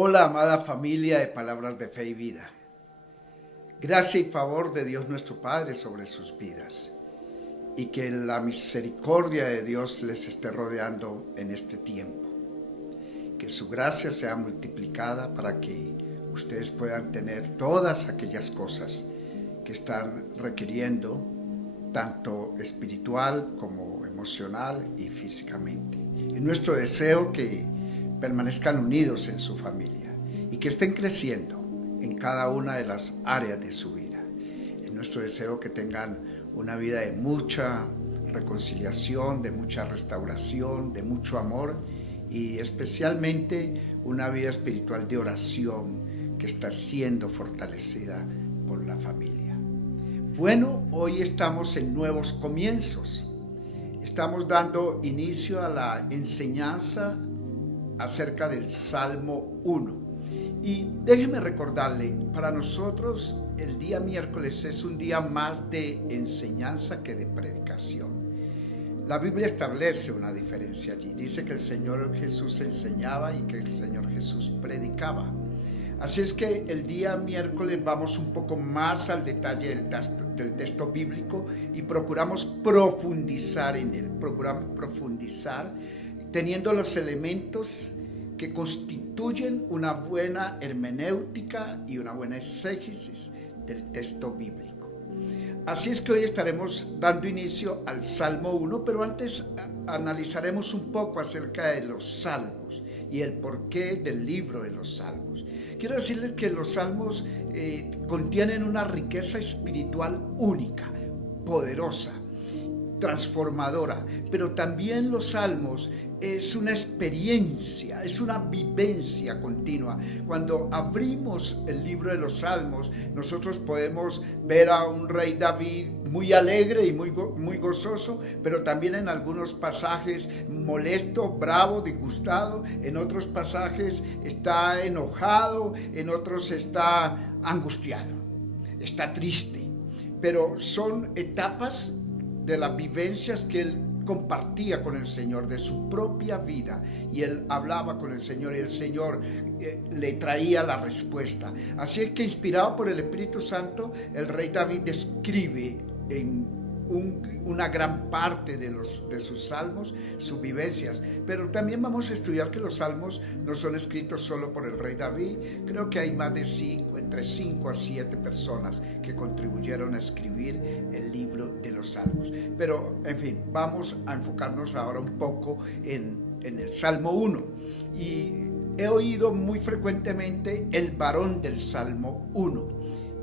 Hola, amada familia de Palabras de Fe y Vida. Gracia y favor de Dios nuestro Padre sobre sus vidas y que la misericordia de Dios les esté rodeando en este tiempo. Que su gracia sea multiplicada para que ustedes puedan tener todas aquellas cosas que están requiriendo, tanto espiritual como emocional y físicamente. Es nuestro deseo que permanezcan unidos en su familia y que estén creciendo en cada una de las áreas de su vida. Es nuestro deseo que tengan una vida de mucha reconciliación, de mucha restauración, de mucho amor y especialmente una vida espiritual de oración que está siendo fortalecida por la familia. Bueno, hoy estamos en nuevos comienzos. Estamos dando inicio a la enseñanza acerca del Salmo 1. Y déjeme recordarle, para nosotros el día miércoles es un día más de enseñanza que de predicación. La Biblia establece una diferencia allí. Dice que el Señor Jesús enseñaba y que el Señor Jesús predicaba. Así es que el día miércoles vamos un poco más al detalle del texto bíblico y procuramos profundizar en él. Procuramos profundizar teniendo los elementos que constituyen una buena hermenéutica y una buena exégesis del texto bíblico. Así es que hoy estaremos dando inicio al Salmo 1, pero antes analizaremos un poco acerca de los salmos y el porqué del libro de los salmos. Quiero decirles que los salmos contienen una riqueza espiritual única, poderosa, transformadora, pero también los salmos es una experiencia, es una vivencia continua. Cuando abrimos el libro de los salmos, nosotros podemos ver a un rey David muy alegre y muy gozoso, pero también en algunos pasajes molesto, bravo, disgustado, en otros pasajes está enojado, en otros está angustiado, está triste, pero son etapas de las vivencias que él compartía con el Señor, de su propia vida, y él hablaba con el Señor y el Señor le traía la respuesta. Así es que, inspirado por el Espíritu Santo, el rey David describe en una gran parte de sus salmos, sus vivencias, pero también vamos a estudiar que los salmos no son escritos solo por el rey David. Creo que hay más de entre 5 a 7 personas que contribuyeron a escribir el libro de los salmos, pero en fin, vamos a enfocarnos ahora un poco en el Salmo 1, y he oído muy frecuentemente el varón del Salmo 1,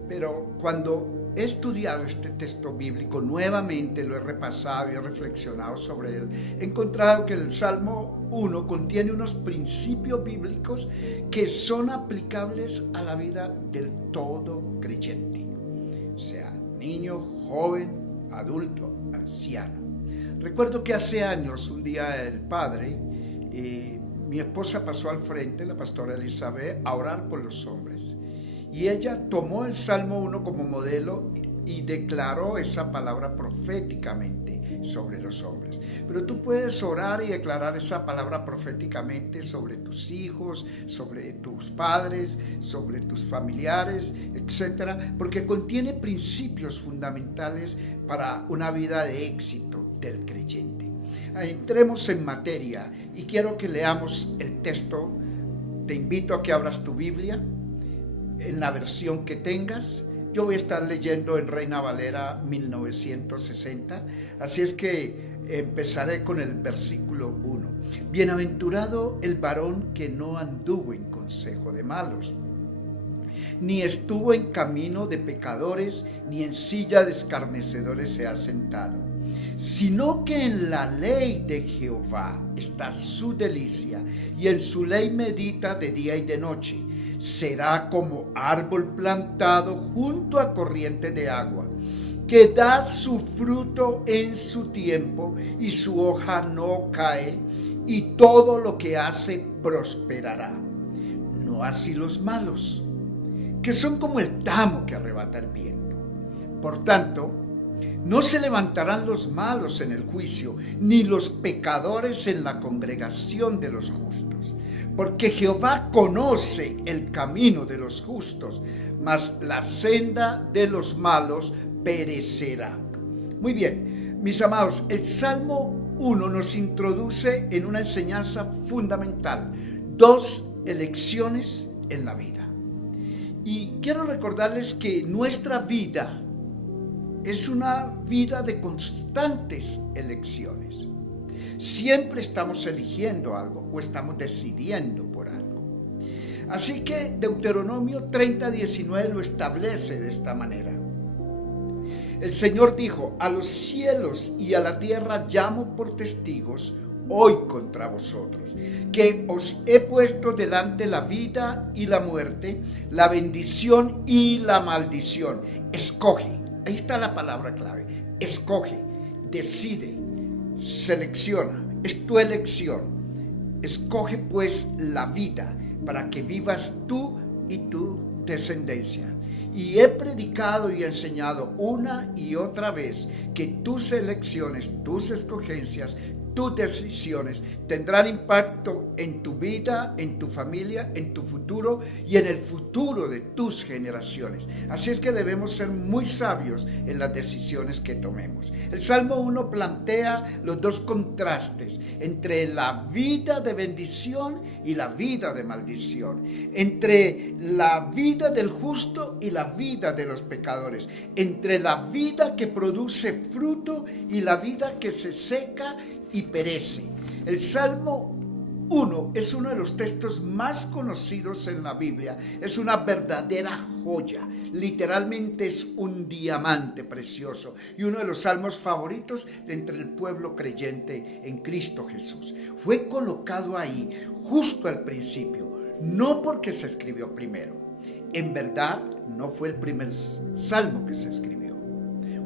pero cuando he estudiado este texto bíblico nuevamente, lo he repasado y he reflexionado sobre él, he encontrado que el Salmo 1 contiene unos principios bíblicos que son aplicables a la vida del todo creyente, sea niño, joven, adulto, anciano. Recuerdo que hace años, un día del Padre, mi esposa pasó al frente, la pastora Elizabeth, a orar por los hombres. Y ella tomó el Salmo 1 como modelo y declaró esa palabra proféticamente sobre los hombres. Pero tú puedes orar y declarar esa palabra proféticamente sobre tus hijos, sobre tus padres, sobre tus familiares, etcétera, porque contiene principios fundamentales para una vida de éxito del creyente. Entremos en materia y quiero que leamos el texto. Te invito a que abras tu Biblia en la versión que tengas. Yo voy a estar leyendo en Reina Valera 1960, así es que empezaré con el versículo 1. Bienaventurado el varón que no anduvo en consejo de malos, ni estuvo en camino de pecadores, ni en silla de escarnecedores se ha sentado, sino que en la ley de Jehová está su delicia, y en su ley medita de día y de noche. Será como árbol plantado junto a corriente de agua, que da su fruto en su tiempo, y su hoja no cae, y todo lo que hace prosperará. No así los malos, que son como el tamo que arrebata el viento. Por tanto, no se levantarán los malos en el juicio, ni los pecadores en la congregación de los justos. porque Jehová conoce el camino de los justos, mas la senda de los malos perecerá. Muy bien, mis amados, el Salmo 1 nos introduce en una enseñanza fundamental, 2 elecciones en la vida. Y quiero recordarles que nuestra vida es una vida de constantes elecciones. Siempre estamos eligiendo algo o estamos decidiendo por algo. Así que Deuteronomio 30:19 lo establece de esta manera. El Señor dijo: a los cielos y a la tierra llamo por testigos hoy contra vosotros, que os he puesto delante la vida y la muerte, la bendición y la maldición. Escoge, ahí está la palabra clave, escoge, decide, selecciona, es tu elección. Escoge pues la vida para que vivas tú y tu descendencia. Y he predicado y enseñado una y otra vez que tus elecciones, tus escogencias, tus decisiones tendrán impacto en tu vida, en tu familia, en tu futuro y en el futuro de tus generaciones. Así es que debemos ser muy sabios en las decisiones que tomemos. El Salmo 1 plantea los dos contrastes entre la vida de bendición y la vida de maldición, entre la vida del justo y la vida de los pecadores, entre la vida que produce fruto y la vida que se seca y perece. El Salmo 1 es uno de los textos más conocidos en la Biblia. Es una verdadera joya. Literalmente es un diamante precioso y uno de los salmos favoritos de entre el pueblo creyente en Cristo Jesús. Fue colocado ahí justo al principio, no porque se escribió primero. En verdad, no fue el primer salmo que se escribió.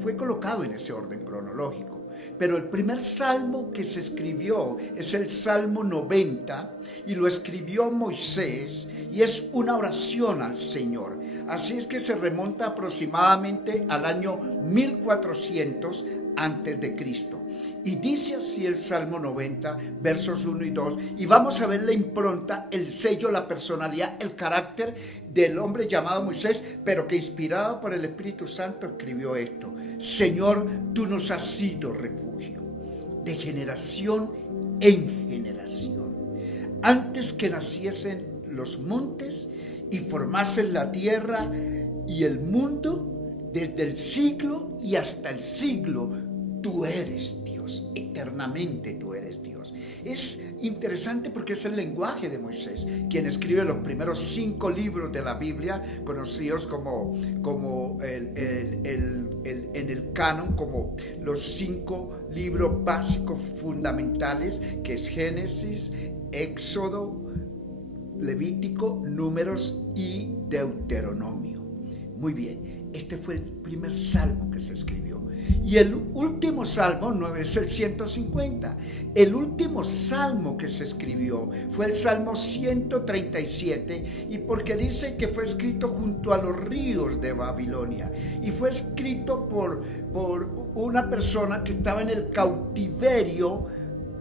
Fue colocado en ese orden cronológico. Pero el primer salmo que se escribió es el Salmo 90 y lo escribió Moisés y es una oración al Señor. Así es que se remonta aproximadamente al año 1400 antes de Cristo. Y dice así el Salmo 90, versos 1 y 2, y vamos a ver la impronta, el sello, la personalidad, el carácter del hombre llamado Moisés, pero que inspirado por el Espíritu Santo escribió esto: Señor, tú nos has sido refugio, de generación en generación. Antes que naciesen los montes y formasen la tierra y el mundo, desde el siglo y hasta el siglo, tú eres Dios, eternamente tú eres Dios. Es interesante porque es el lenguaje de Moisés, quien escribe los primeros 5 libros de la Biblia, conocidos como en el canon, como los 5 libros básicos fundamentales, que es Génesis, Éxodo, Levítico, Números y Deuteronomio. Muy bien, este fue el primer salmo que se escribió. Y el último salmo no es el 150. El último salmo que se escribió fue el Salmo 137, y porque dice que fue escrito junto a los ríos de Babilonia y fue escrito por una persona que estaba en el cautiverio,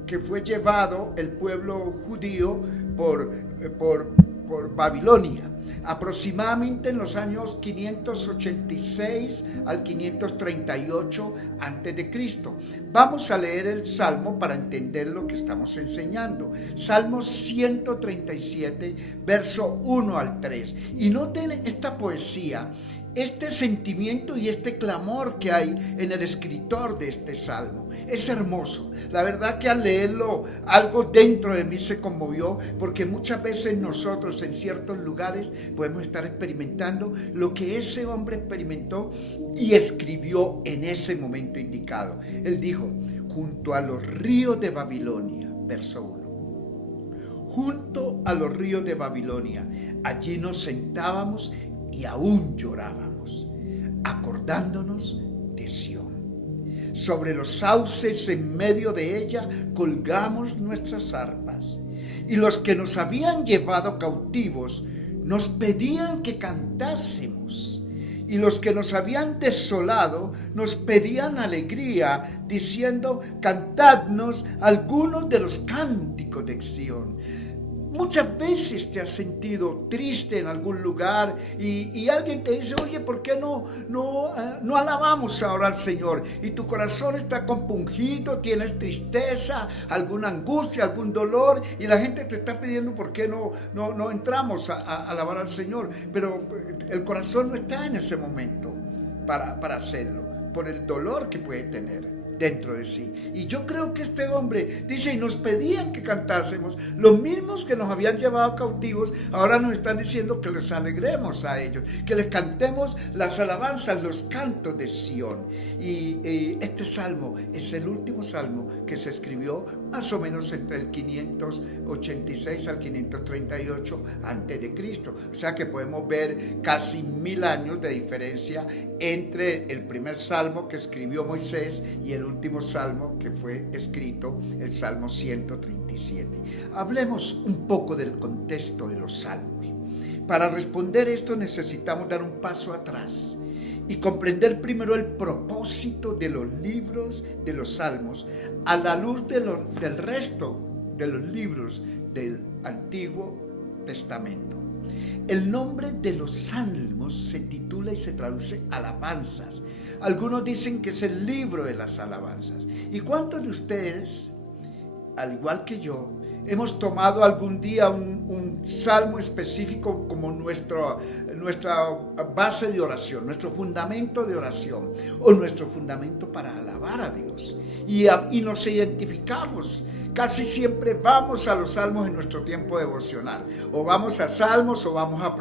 que fue llevado el pueblo judío por Babilonia, aproximadamente en los años 586 al 538 antes de Cristo. Vamos a leer el Salmo para entender lo que estamos enseñando. Salmo 137, verso 1 al 3. Y noten esta poesía, este sentimiento y este clamor que hay en el escritor de este salmo. Es hermoso. La verdad que al leerlo algo dentro de mí se conmovió, porque muchas veces nosotros en ciertos lugares podemos estar experimentando lo que ese hombre experimentó y escribió en ese momento indicado. Él dijo: junto a los ríos de Babilonia, verso 1. Junto a los ríos de Babilonia, allí nos sentábamos y aún llorábamos, acordándonos de Sión. Sobre los sauces en medio de ella colgamos nuestras arpas, y los que nos habían llevado cautivos nos pedían que cantásemos, y los que nos habían desolado nos pedían alegría, diciendo: cantadnos algunos de los cánticos de Sión. Muchas veces te has sentido triste en algún lugar y alguien te dice, oye, ¿por qué no alabamos ahora al Señor? Y tu corazón está compungido, tienes tristeza, alguna angustia, algún dolor, y la gente te está pidiendo por qué no entramos a alabar al Señor. Pero el corazón no está en ese momento para hacerlo, por el dolor que puede tener dentro de sí. Y yo creo que este hombre dice, y nos pedían que cantásemos, los mismos que nos habían llevado cautivos, ahora nos están diciendo que les alegremos a ellos, que les cantemos las alabanzas, los cantos de Sión. Y este salmo es el último salmo que se escribió más o menos entre el 586 al 538 antes de Cristo. O sea que podemos ver casi 1000 años de diferencia entre el primer salmo que escribió Moisés y el último salmo que fue escrito, el Salmo 137. Hablemos un poco del contexto de los salmos. Para responder esto necesitamos dar un paso atrás y comprender primero el propósito de los libros de los salmos a la luz del resto de los libros del Antiguo Testamento. El nombre de los salmos se titula y se traduce alabanzas. Algunos dicen que es el libro de las alabanzas. ¿Y cuántos de ustedes, al igual que yo, hemos tomado algún día un salmo específico como nuestra base de oración, nuestro fundamento de oración o nuestro fundamento para alabar a Dios? Y nos identificamos. Casi siempre vamos a los salmos en nuestro tiempo devocional, o vamos a salmos o vamos a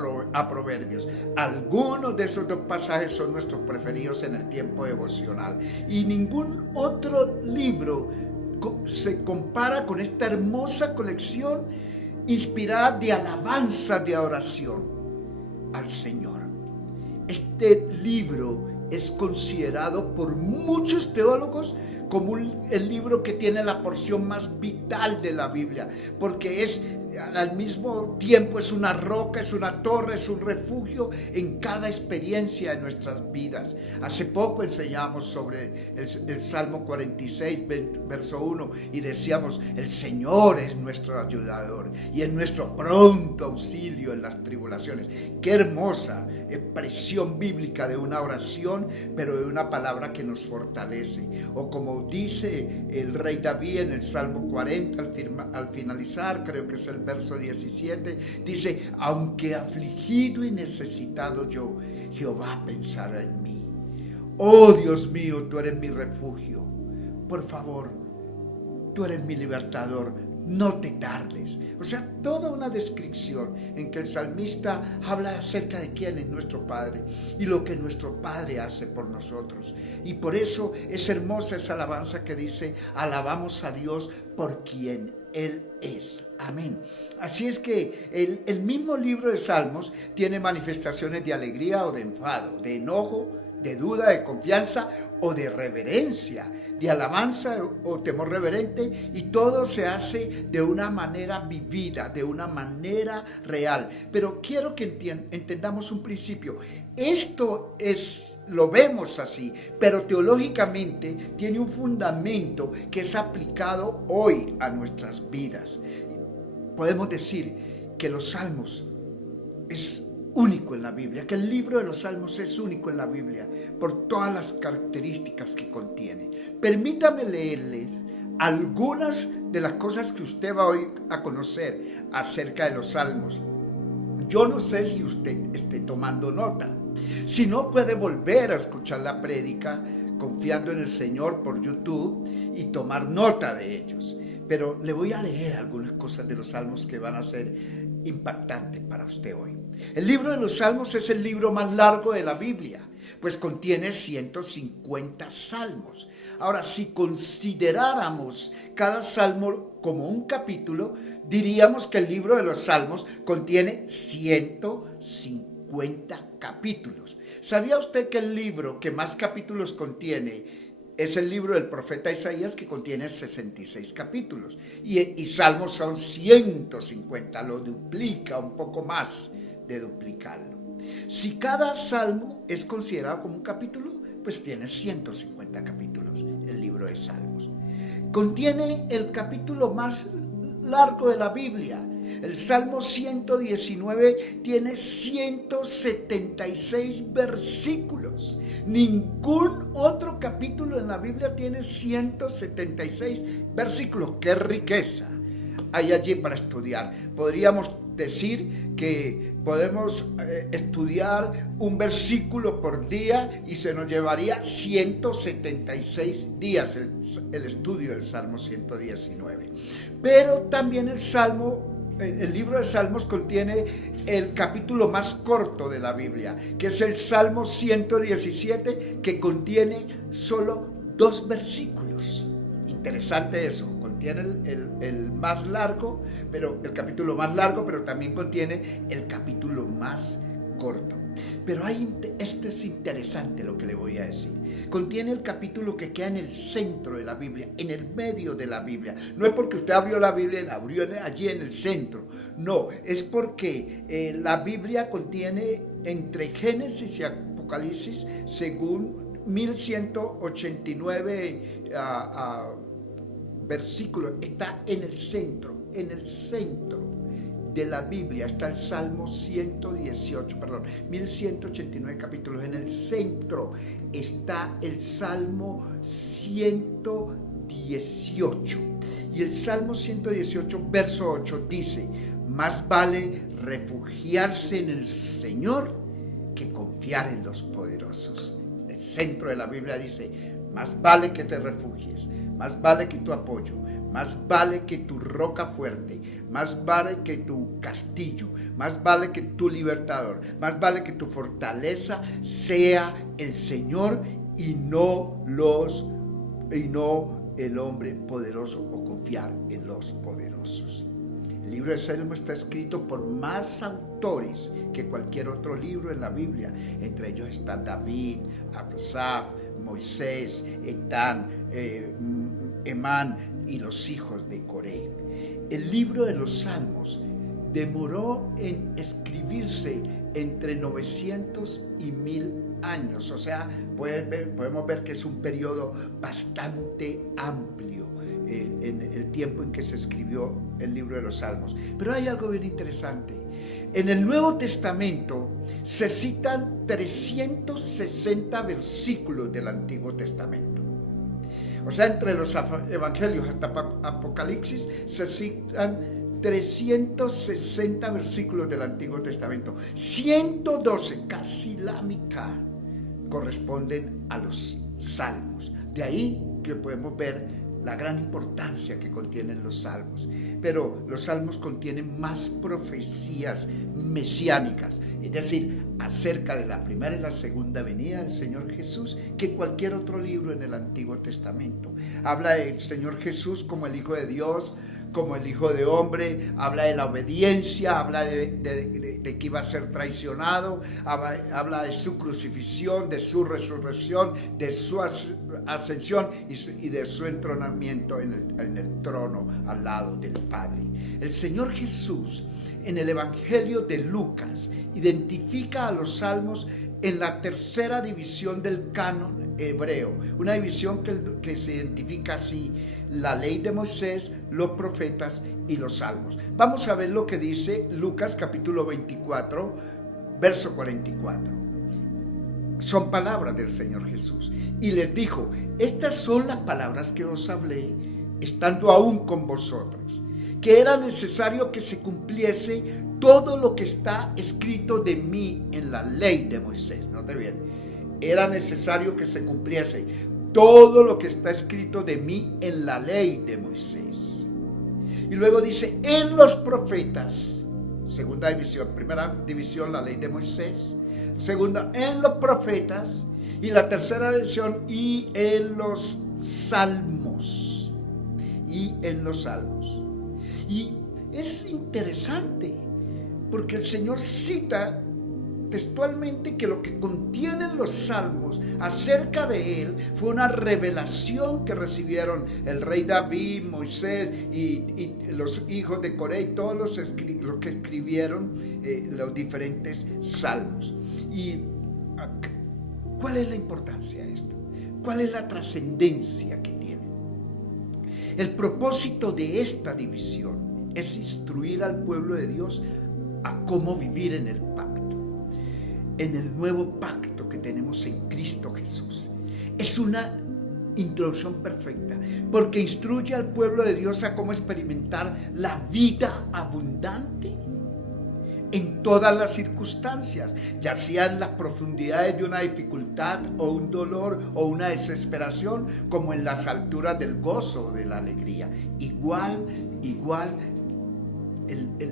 proverbios. Algunos de esos dos pasajes son nuestros preferidos en el tiempo devocional, y ningún otro libro se compara con esta hermosa colección inspirada de alabanza, de oración al Señor. Este libro es considerado por muchos teólogos como el libro que tiene la porción más vital de la Biblia, porque al mismo tiempo es una roca, es una torre, es un refugio en cada experiencia de nuestras vidas. Hace poco enseñamos sobre el Salmo 46, verso 1, y decíamos, el Señor es nuestro ayudador y es nuestro pronto auxilio en las tribulaciones. Qué hermosa expresión bíblica de una oración, pero de una palabra que nos fortalece. O como dice el rey David en el Salmo 40, al finalizar, creo que es el verso 17, dice, aunque afligido y necesitado yo, Jehová pensará en mí. Oh Dios mío, tú eres mi refugio. Por favor, tú eres mi libertador, no te tardes. O sea, toda una descripción en que el salmista habla acerca de quién es nuestro Padre y lo que nuestro Padre hace por nosotros. Y por eso es hermosa esa alabanza que dice, alabamos a Dios por quien Él es. Amén. Así es que el mismo libro de Salmos tiene manifestaciones de alegría o de enfado, de enojo, de duda, de confianza o de reverencia, de alabanza o temor reverente, y todo se hace de una manera vivida, de una manera real. Pero quiero que entendamos un principio. Esto lo vemos así, pero teológicamente tiene un fundamento que es aplicado hoy a nuestras vidas. Podemos decir que los salmos es único en la Biblia, que el libro de los Salmos es único en la Biblia por todas las características que contiene. Permítame leerles algunas de las cosas que usted va hoy a conocer acerca de los Salmos. Yo no sé si usted esté tomando nota. Si no, puede volver a escuchar la prédica confiando en el Señor por YouTube y tomar nota de ellos. Pero le voy a leer algunas cosas de los Salmos que van a ser impactantes para usted hoy. El libro de los Salmos es el libro más largo de la Biblia, pues contiene 150 salmos. Ahora, si consideráramos cada salmo como un capítulo, diríamos que el libro de los Salmos contiene 150 capítulos. ¿Sabía usted que el libro que más capítulos contiene es el libro del profeta Isaías, que contiene 66 capítulos? Y Salmos son 150, lo duplica, un poco más de duplicarlo. Si cada salmo es considerado como un capítulo, pues tiene 150 capítulos el libro de Salmos. Contiene el capítulo más largo de la Biblia, El Salmo 119 tiene 176 versículos. Ningún otro capítulo en la Biblia tiene 176 versículos. ¡Qué riqueza hay allí para estudiar! Podríamos decir que podemos estudiar un versículo por día y se nos llevaría 176 días el estudio del Salmo 119. Pero también el libro de Salmos contiene el capítulo más corto de la Biblia, que es el Salmo 117, que contiene solo 2 versículos. Interesante eso. Contiene el más largo, el capítulo más largo, pero también contiene el capítulo más corto. Pero esto es interesante lo que le voy a decir. Contiene el capítulo que queda en el centro de la Biblia, en el medio de la Biblia. No es porque usted abrió la Biblia y la abrió allí en el centro. No, es porque la Biblia contiene entre Génesis y Apocalipsis, según 1189 versículos, está en el centro de la Biblia está el Salmo 1189 capítulos. En el centro está el Salmo 118. Y el Salmo 118, verso 8 dice: más vale refugiarse en el Señor que confiar en los poderosos. El centro de la Biblia dice: más vale que te refugies, más vale que tu apoyo, más vale que tu roca fuerte, más vale que tu castillo, más vale que tu libertador, más vale que tu fortaleza sea el Señor y no el hombre poderoso, o confiar en los poderosos. El libro de Salmo está escrito por más autores que cualquier otro libro en la Biblia. Entre ellos están David, Asaf, Moisés, Etán, Emán y los hijos de Coré. El libro de los Salmos demoró en escribirse entre 900 y 1000 años. O sea, podemos ver que es un periodo bastante amplio en el tiempo en que se escribió el libro de los Salmos. Pero hay algo bien interesante. En el Nuevo Testamento se citan 360 versículos del Antiguo Testamento. O sea, entre los evangelios hasta Apocalipsis se citan 360 versículos del Antiguo Testamento. 112, casi la mitad, corresponden a los Salmos. De ahí que podemos ver la gran importancia que contienen los Salmos. Pero los Salmos contienen más profecías mesiánicas, es decir, acerca de la primera y la segunda venida del Señor Jesús, que cualquier otro libro en el Antiguo Testamento. Habla del Señor Jesús como el Hijo de Dios, como el Hijo de Hombre, habla de la obediencia, habla de que iba a ser traicionado, habla de su crucifixión, de su resurrección, de su ascensión y de su entronamiento en el trono al lado del Padre. El Señor Jesús, en el Evangelio de Lucas, identifica a los Salmos en la tercera división del canon hebreo, una división que se identifica así: la ley de Moisés, los profetas y los salmos. Vamos a ver lo que dice Lucas capítulo 24, verso 44. Son palabras del Señor Jesús. Y les dijo: estas son las palabras que os hablé estando aún con vosotros, que era necesario que se cumpliese todo lo que está escrito de mí en la ley de Moisés. Note bien, era necesario que se cumpliese todo lo que está escrito de mí en la ley de Moisés. Y luego dice: en los profetas, segunda división. Primera división, la ley de Moisés. Segunda, en los profetas. Y la tercera división, y en los salmos. Y en los salmos. Y es interesante, porque el Señor cita textualmente que lo que contienen los salmos acerca de Él fue una revelación que recibieron el rey David, Moisés y los hijos de Coré y todos los que escribieron los diferentes salmos. ¿Y cuál es la importancia de esto? ¿Cuál es la trascendencia que tiene? El propósito de esta división es instruir al pueblo de Dios a cómo vivir en el pacto, en el nuevo pacto que tenemos en Cristo Jesús. Es una introducción perfecta, porque instruye al pueblo de Dios a cómo experimentar la vida abundante en todas las circunstancias, ya sean las profundidades de una dificultad o un dolor o una desesperación, como en las alturas del gozo o de la alegría. Igual,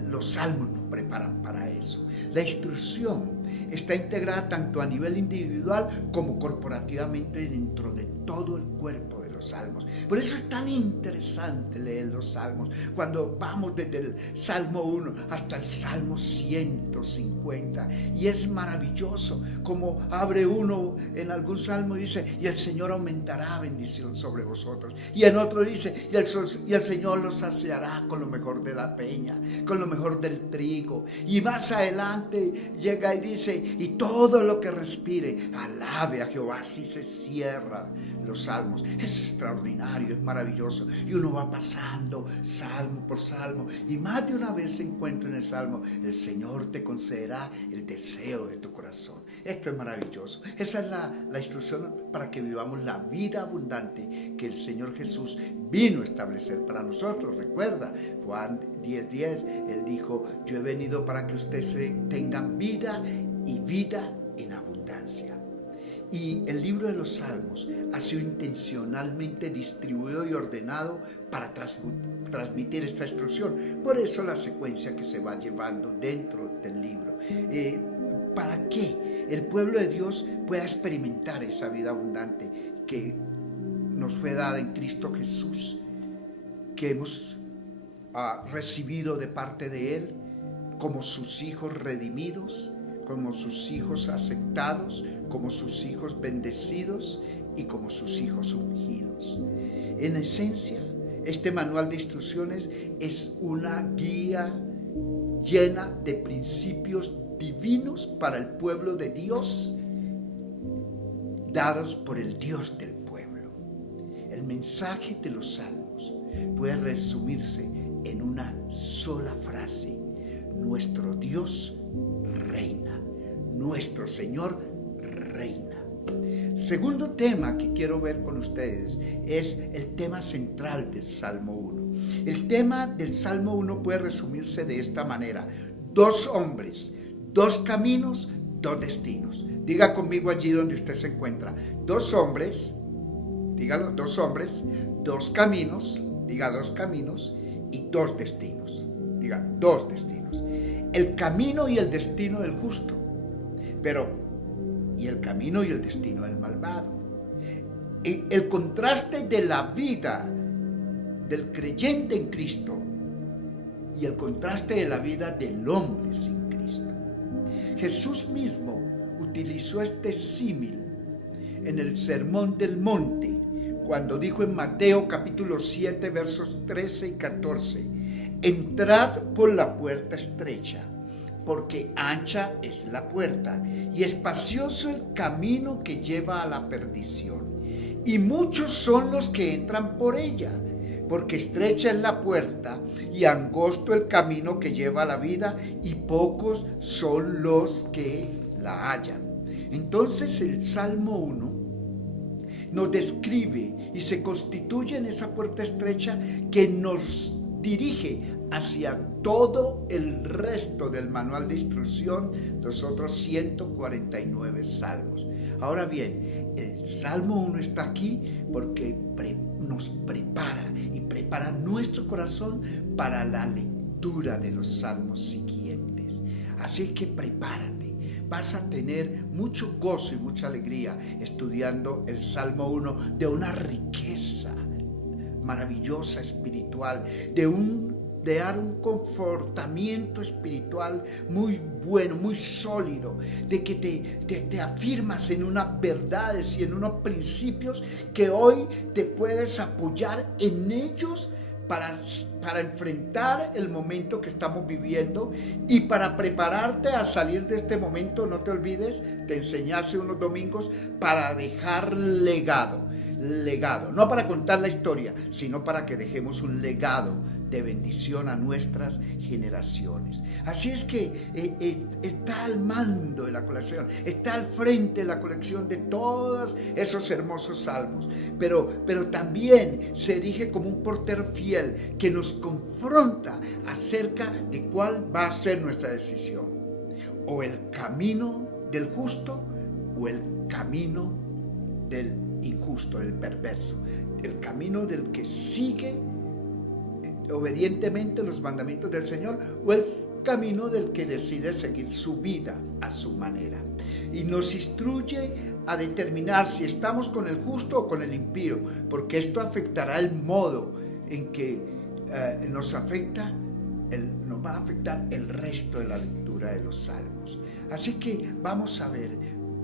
los salmos nos preparan para eso. La instrucción está integrada tanto a nivel individual como corporativamente dentro de todo el cuerpo de los salmos. Por eso es tan interesante leer los salmos. Cuando vamos desde el Salmo 1 hasta el Salmo 150, y es maravilloso como abre uno en algún salmo y dice: y el Señor aumentará bendición sobre vosotros, y en otro dice: y el Señor los saciará con lo mejor de la peña, con lo mejor del trigo, y más adelante llega y dice: y todo lo que respire alabe a Jehová. Así se cierran los salmos. Es extraordinario, es maravilloso, y uno va pasando salmo por salmo, y más de una vez se encuentra en el salmo: el Señor te concederá el deseo de tu corazón. Esto es maravilloso. Esa es la instrucción para que vivamos la vida abundante que el Señor Jesús vino a establecer para nosotros. Recuerda Juan 10:10, Él dijo: yo he venido para que ustedes tengan vida y vida en abundancia. Y el libro de los Salmos ha sido intencionalmente distribuido y ordenado para transmitir esta instrucción. Por eso la secuencia que se va llevando dentro del libro. Para que el pueblo de Dios pueda experimentar esa vida abundante que nos fue dada en Cristo Jesús, que hemos recibido de parte de Él como sus hijos redimidos, como sus hijos aceptados, como sus hijos bendecidos y como sus hijos ungidos. En esencia, este manual de instrucciones es una guía llena de principios divinos para el pueblo de Dios, dados por el Dios del pueblo. El mensaje de los salmos puede resumirse en una sola frase: nuestro Dios reina, nuestro Señor reina. El segundo tema que quiero ver con ustedes es el tema central del Salmo 1. El tema del Salmo 1 puede resumirse de esta manera: dos hombres, dos caminos, dos destinos. Diga conmigo allí donde usted se encuentra: dos hombres, dígalo, dos hombres, dos caminos, diga dos caminos, y dos destinos. Diga dos destinos. El camino y el destino del justo, pero y el camino y el destino del malvado. El contraste de la vida del creyente en Cristo y el contraste de la vida del hombre sin Cristo. Jesús mismo utilizó este símil en el Sermón del Monte, cuando dijo en Mateo capítulo 7 versos 13 y 14: entrad por la puerta estrecha, porque ancha es la puerta y espacioso el camino que lleva a la perdición, y muchos son los que entran por ella, porque estrecha es la puerta y angosto el camino que lleva a la vida, y pocos son los que la hallan. Entonces el Salmo 1 nos describe y se constituye en esa puerta estrecha que nos dirige hacia todo el resto del manual de instrucción, los otros 149 salmos. Ahora bien, el Salmo 1 está aquí porque nos prepara y prepara nuestro corazón para la lectura de los salmos siguientes. Así que prepárate. Vas a tener mucho gozo y mucha alegría estudiando el Salmo 1, de una riqueza maravillosa espiritual, de dar un confortamiento espiritual muy bueno, muy sólido, de que te afirmas en unas verdades y en unos principios que hoy te puedes apoyar en ellos para enfrentar el momento que estamos viviendo y para prepararte a salir de este momento. No te olvides, te enseñé hace unos domingos, para dejar legado, no para contar la historia, sino para que dejemos un legado de bendición a nuestras generaciones. Así es que está al mando de la colección, está al frente de la colección de todos esos hermosos salmos, pero también se erige como un portero fiel que nos confronta acerca de cuál va a ser nuestra decisión: o el camino del justo o el camino del injusto, del perverso, el camino del que sigue obedientemente los mandamientos del Señor, o el camino del que decide seguir su vida a su manera. Y nos instruye a determinar si estamos con el justo o con el impío, porque esto afectará el modo en que nos va a afectar el resto de la lectura de los salmos. Así que vamos a ver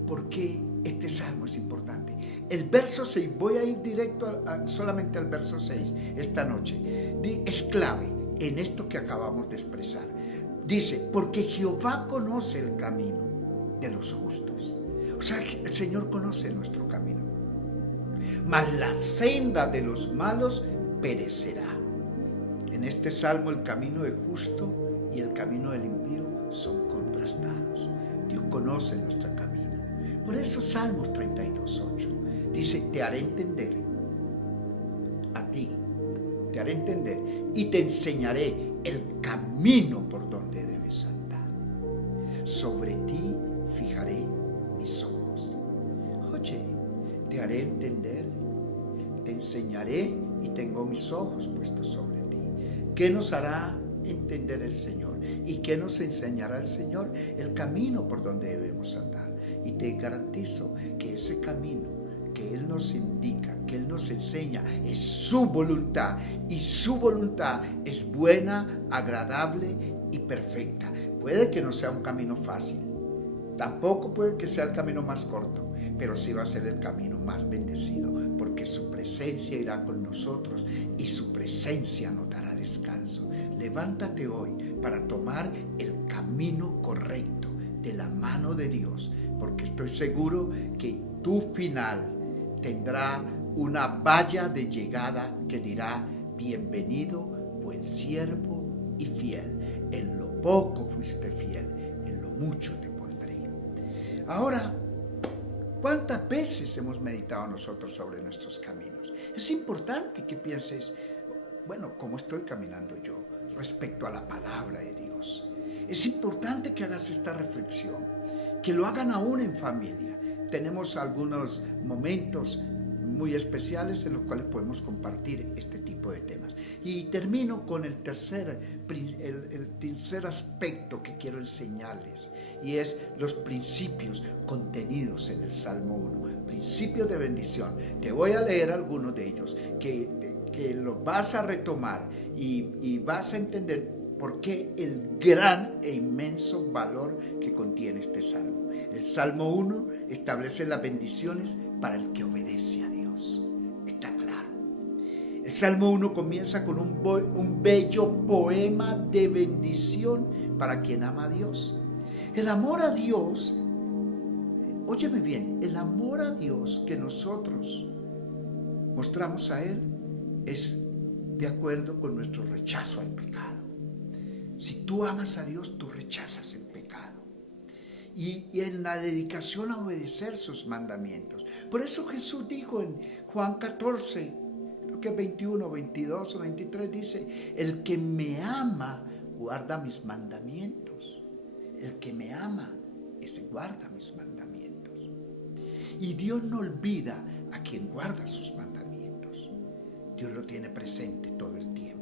por qué este salmo es importante. El verso 6, voy a ir directo solamente al verso 6 esta noche. Es clave en esto que acabamos de expresar. Dice: porque Jehová conoce el camino de los justos. O sea, que el Señor conoce nuestro camino. Mas la senda de los malos perecerá. En este salmo el camino del justo y el camino del impío son contrastados. Dios conoce nuestro camino. Por eso Salmos 32:8 dice: te haré entender, a ti te haré entender y te enseñaré el camino por donde debes andar. Sobre ti fijaré mis ojos. Oye, te haré entender, te enseñaré y tengo mis ojos puestos sobre ti. ¿Qué nos hará entender el Señor? ¿Y qué nos enseñará el Señor? El camino por donde debemos andar. Y te garantizo que ese camino que Él nos indica, que Él nos enseña, es su voluntad, y su voluntad es buena, agradable y perfecta. Puede que no sea un camino fácil, tampoco puede que sea el camino más corto, pero sí va a ser el camino más bendecido, porque su presencia irá con nosotros y su presencia nos dará descanso. Levántate hoy para tomar el camino correcto de la mano de Dios, porque estoy seguro que tu final tendrá una valla de llegada que dirá: bienvenido, buen siervo y fiel. En lo poco fuiste fiel, en lo mucho te pondré. Ahora, ¿cuántas veces hemos meditado nosotros sobre nuestros caminos? Es importante que pienses: bueno, ¿cómo estoy caminando yo respecto a la palabra de Dios? Es importante que hagas esta reflexión, que lo hagan aún en familia. Tenemos algunos momentos muy especiales en los cuales podemos compartir este tipo de temas. Y termino con el tercer aspecto que quiero enseñarles, y es los principios contenidos en el Salmo 1. Principios de bendición. Te voy a leer algunos de ellos que los vas a retomar y vas a entender por qué el gran e inmenso valor que contiene este salmo. El Salmo 1 establece las bendiciones para el que obedece a Dios. Está claro. El Salmo 1 comienza con un bello poema de bendición para quien ama a Dios. El amor a Dios, óyeme bien, el amor a Dios que nosotros mostramos a Él es de acuerdo con nuestro rechazo al pecado. Si tú amas a Dios, tú rechazas el pecado. Y en la dedicación a obedecer sus mandamientos. Por eso Jesús dijo en Juan 14, creo que 21, 22 o 23, dice: el que me ama guarda mis mandamientos. El que me ama, ese guarda mis mandamientos. Y Dios no olvida a quien guarda sus mandamientos. Dios lo tiene presente todo el tiempo.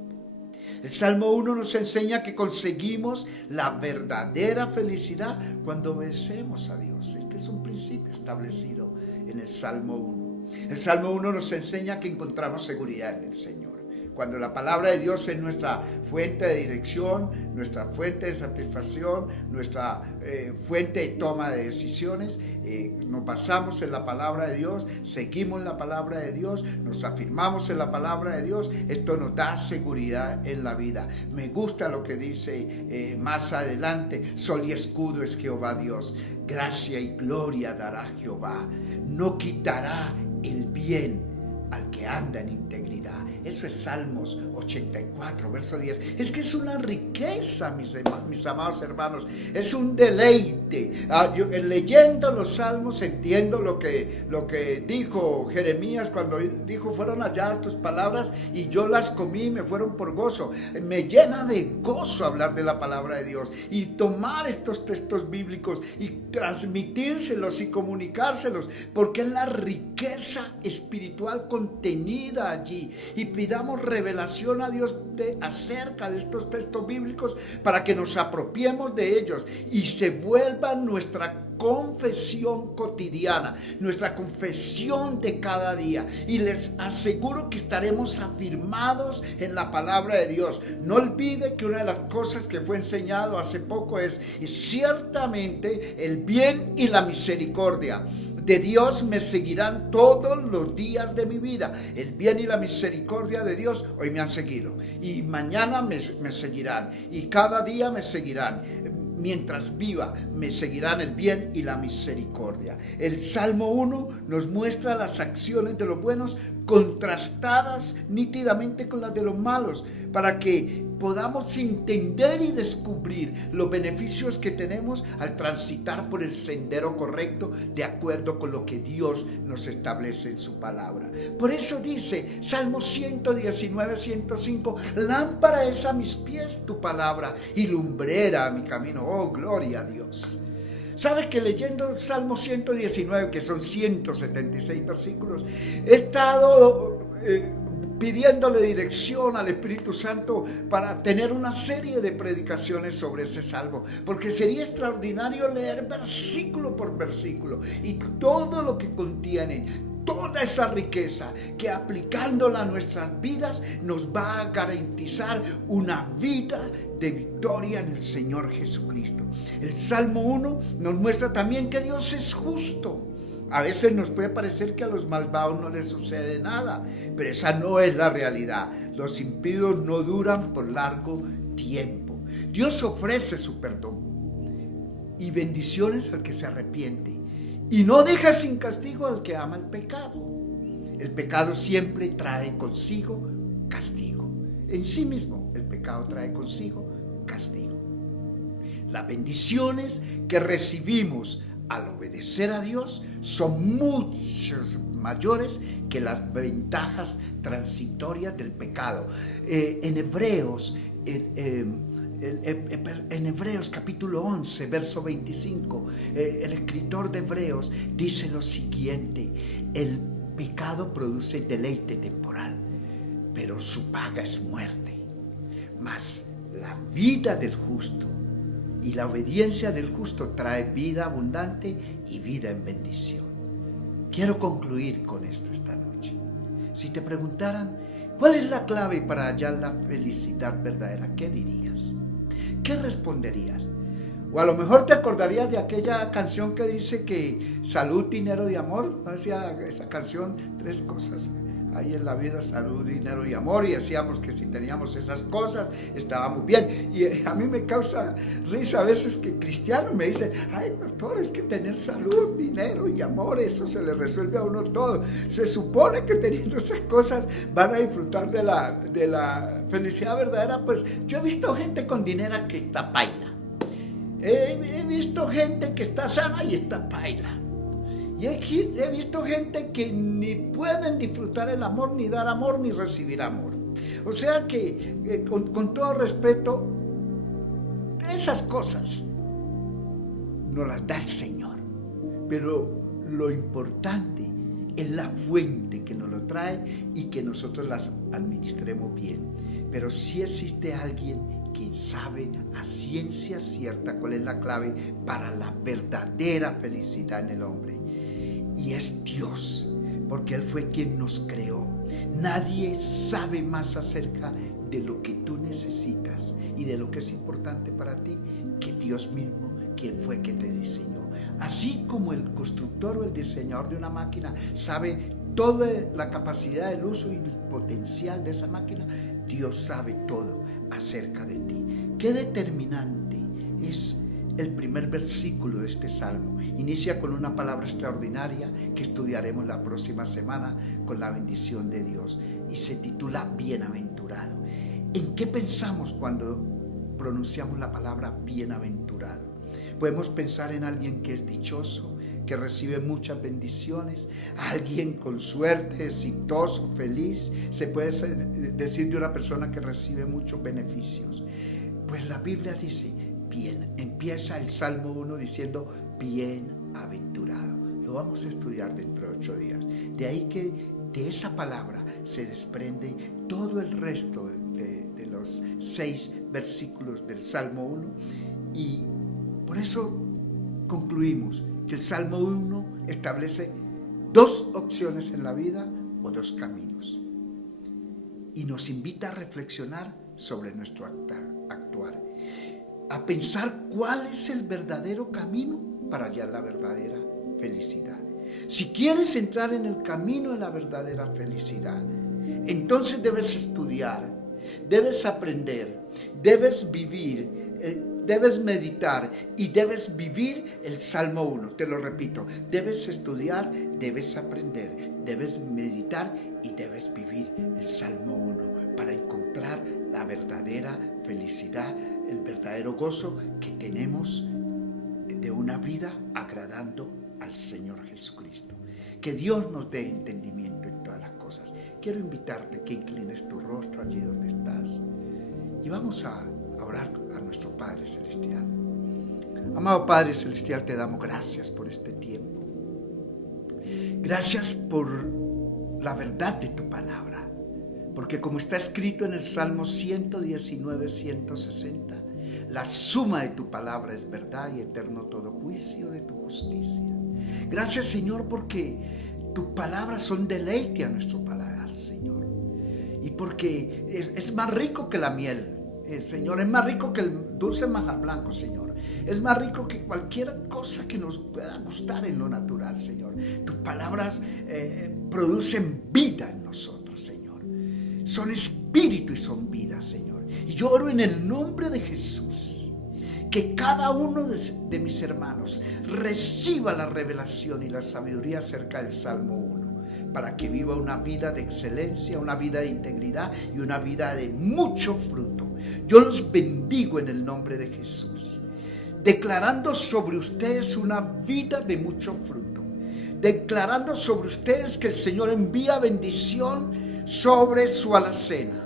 El Salmo 1 nos enseña que conseguimos la verdadera felicidad cuando obedecemos a Dios. Este es un principio establecido en el Salmo 1. El Salmo 1 nos enseña que encontramos seguridad en el Señor. Cuando la palabra de Dios es nuestra fuente de dirección, nuestra fuente de satisfacción, nuestra fuente de toma de decisiones, nos basamos en la palabra de Dios, seguimos la palabra de Dios, nos afirmamos en la palabra de Dios. Esto nos da seguridad en la vida. Me gusta lo que dice más adelante: sol y escudo es Jehová Dios, gracia y gloria dará Jehová, no quitará el bien al que anda en integridad. Eso es Salmos 84, verso 10. Es que es una riqueza, mis amados hermanos. Es un deleite. Yo, leyendo los Salmos entiendo lo que dijo Jeremías cuando dijo: fueron halladas tus palabras y yo las comí y me fueron por gozo. Me llena de gozo hablar de la palabra de Dios y tomar estos textos bíblicos y transmitírselos y comunicárselos, porque es la riqueza espiritual contenida allí. Y pidamos revelación a Dios acerca de estos textos bíblicos para que nos apropiemos de ellos y se vuelvan nuestra confesión cotidiana, nuestra confesión de cada día, y les aseguro que estaremos afirmados en la palabra de Dios. No olvide que una de las cosas que fue enseñado hace poco es ciertamente el bien y la misericordia de Dios me seguirán todos los días de mi vida. El bien y la misericordia de Dios hoy me han seguido y mañana me seguirán y cada día me seguirán. Mientras viva, me seguirán el bien y la misericordia. El Salmo 1 nos muestra las acciones de los buenos contrastadas nítidamente con las de los malos, para que podamos entender y descubrir los beneficios que tenemos al transitar por el sendero correcto de acuerdo con lo que Dios nos establece en su palabra. Por eso dice Salmo 119, 105: lámpara es a mis pies tu palabra y lumbrera a mi camino. Oh, gloria a Dios. ¿Sabe que leyendo el Salmo 119, que son 176 versículos, he estado pidiéndole dirección al Espíritu Santo para tener una serie de predicaciones sobre ese salmo, porque sería extraordinario leer versículo por versículo y todo lo que contiene, toda esa riqueza que aplicándola a nuestras vidas nos va a garantizar una vida de victoria en el Señor Jesucristo. El Salmo 1 nos muestra también que Dios es justo. A veces nos puede parecer que a los malvados no les sucede nada, pero esa no es la realidad. Los impíos no duran por largo tiempo. Dios ofrece su perdón y bendiciones al que se arrepiente y no deja sin castigo al que ama el pecado. El pecado siempre trae consigo castigo. En sí mismo, el pecado trae consigo castigo. Las bendiciones que recibimos al obedecer a Dios son muchos mayores que las ventajas transitorias del pecado. En Hebreos capítulo 11, verso 25, el escritor de Hebreos dice lo siguiente: el pecado produce deleite temporal, pero su paga es muerte. Mas la vida del justo y la obediencia del justo trae vida abundante y vida en bendición. Quiero concluir con esto esta noche. Si te preguntaran cuál es la clave para hallar la felicidad verdadera, ¿qué dirías? ¿Qué responderías? O a lo mejor te acordarías de aquella canción que dice que salud, dinero y amor. ¿No decía esa canción? 3 cosas hay en la vida: salud, dinero y amor. Y decíamos que si teníamos esas cosas estábamos bien. Y a mí me causa risa a veces que cristianos me dicen: ay, pastor, es que tener salud, dinero y amor, eso se le resuelve a uno todo. Se supone que teniendo esas cosas van a disfrutar de la felicidad verdadera. Pues yo he visto gente con dinero que está paila. He visto gente que está sana y está paila. Y he visto gente que ni pueden disfrutar el amor, ni dar amor, ni recibir amor. O sea que con todo respeto, esas cosas nos las da el Señor. Pero lo importante es la fuente que nos lo trae y que nosotros las administremos bien. Pero sí existe alguien que sabe a ciencia cierta cuál es la clave para la verdadera felicidad en el hombre. Y es Dios, porque Él fue quien nos creó. Nadie sabe más acerca de lo que tú necesitas y de lo que es importante para ti que Dios mismo, quien fue que te diseñó. Así como el constructor o el diseñador de una máquina sabe toda la capacidad del uso y el potencial de esa máquina, Dios sabe todo acerca de ti. Qué determinante es el primer versículo de este salmo. Inicia con una palabra extraordinaria que estudiaremos la próxima semana con la bendición de Dios, y se titula bienaventurado. ¿En qué pensamos cuando pronunciamos la palabra bienaventurado? Podemos pensar en alguien que es dichoso, que recibe muchas bendiciones, alguien con suerte, exitoso, feliz. Se puede decir de una persona que recibe muchos beneficios. Pues la Biblia dice, bien, empieza el Salmo 1 diciendo bienaventurado. Lo vamos a estudiar dentro de 8 días. De ahí que de esa palabra se desprende todo el resto de los 6 versículos del Salmo 1, y por eso concluimos que el Salmo 1 establece 2 opciones en la vida o 2 caminos, y nos invita a reflexionar sobre nuestro actuar, a pensar cuál es el verdadero camino para hallar la verdadera felicidad. Si quieres entrar en el camino de la verdadera felicidad, entonces debes estudiar, debes aprender, debes vivir, debes meditar y debes vivir el Salmo 1. Te lo repito, debes estudiar, debes aprender, debes meditar y debes vivir el Salmo 1 para encontrar la verdadera felicidad, el verdadero gozo que tenemos de una vida agradando al Señor Jesucristo. Que Dios nos dé entendimiento en todas las cosas. Quiero invitarte que inclines tu rostro allí donde estás y vamos a orar a nuestro Padre Celestial. Amado Padre Celestial, te damos gracias por este tiempo. Gracias por la verdad de tu palabra, porque como está escrito en el Salmo 119, 160, la suma de tu palabra es verdad y eterno todo juicio de tu justicia. Gracias, Señor, porque tus palabras son deleite a nuestro paladar, Señor, y porque es más rico que la miel, Señor, es más rico que el dulce manjar blanco, Señor. Es más rico que cualquier cosa que nos pueda gustar en lo natural, Señor. Tus palabras producen vida en nosotros, Señor. Son espíritu y son vida, Señor. Y yo oro en el nombre de Jesús, que cada uno de mis hermanos reciba la revelación y la sabiduría acerca del Salmo 1, para que viva una vida de excelencia, una vida de integridad y una vida de mucho fruto. Yo los bendigo en el nombre de Jesús, declarando sobre ustedes una vida de mucho fruto, declarando sobre ustedes que el Señor envía bendición sobre su alacena,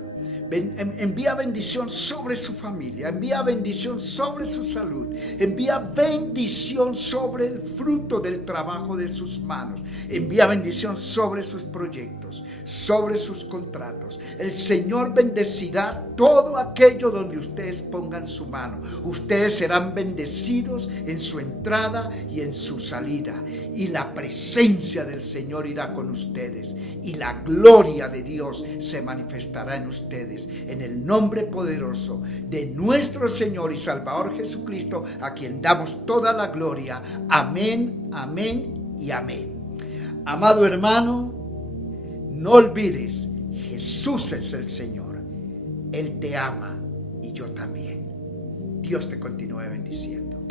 envía bendición sobre su familia, envía bendición sobre su salud, envía bendición sobre el fruto del trabajo de sus manos, envía bendición sobre sus proyectos, sobre sus contratos. El Señor bendecirá todo aquello donde ustedes pongan su mano. Ustedes serán bendecidos en su entrada y en su salida, y la presencia del Señor irá con ustedes, y la gloria de Dios se manifestará en ustedes, en el nombre poderoso de nuestro Señor y Salvador Jesucristo, a quien damos toda la gloria. Amén, amén y amén. Amado hermano, no olvides, Jesús es el Señor. Él te ama y yo también. Dios te continúe bendiciendo.